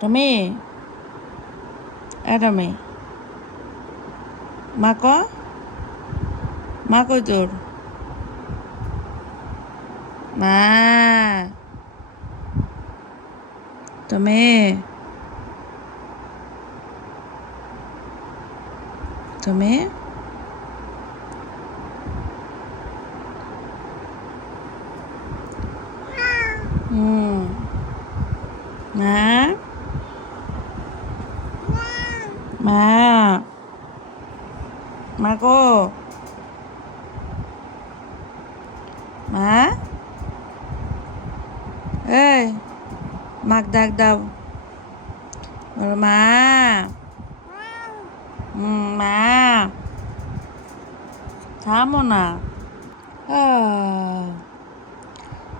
টমি টমি মা ক মা কই তোর মা টমি টমি মা মা মা গো মা এই মাক ডাক দাও বলো মা মা থামো না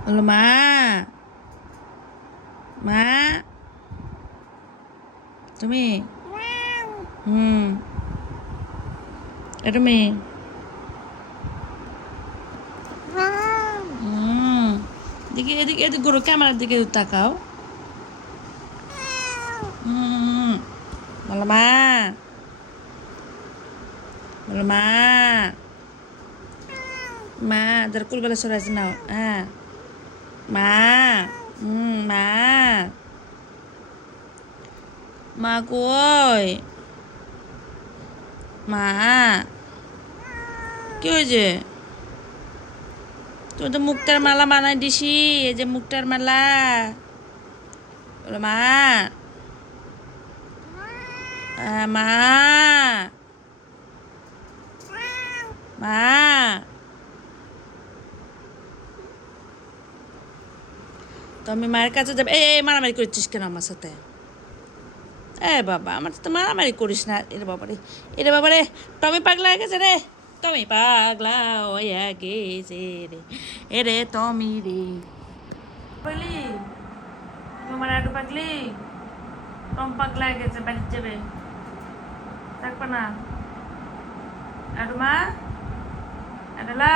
বলো মা মা তুমি তুমি এদিকে এদিকে এদিকে করো ক্যামেরার দিকে তাকাও বলো মা বলো মা মা যারা কুলবেলা সরাইছে নাও হ্যাঁ মা মা মা কই মা কি হয়েছে তুমি তো মুক্তার মালা বানাই দিছি এই যে মুক্তার মালা বলো মা মা মা তো আমি মায়ের কাছে যাবে এই মারামারি করছিস কেন আমার সাথে বাবা আমার সাথে মারামারি করিস না এরে বাবা রে টমি পাগলা হয়ে গেছে রে টমি পাগলা হয়ে গেছে রে এরে টমি রে বলি তোমার একটু পাগলি টম পাগলা হয়ে গেছে বাড়ি যাবে থাকবে না আর মা আডালা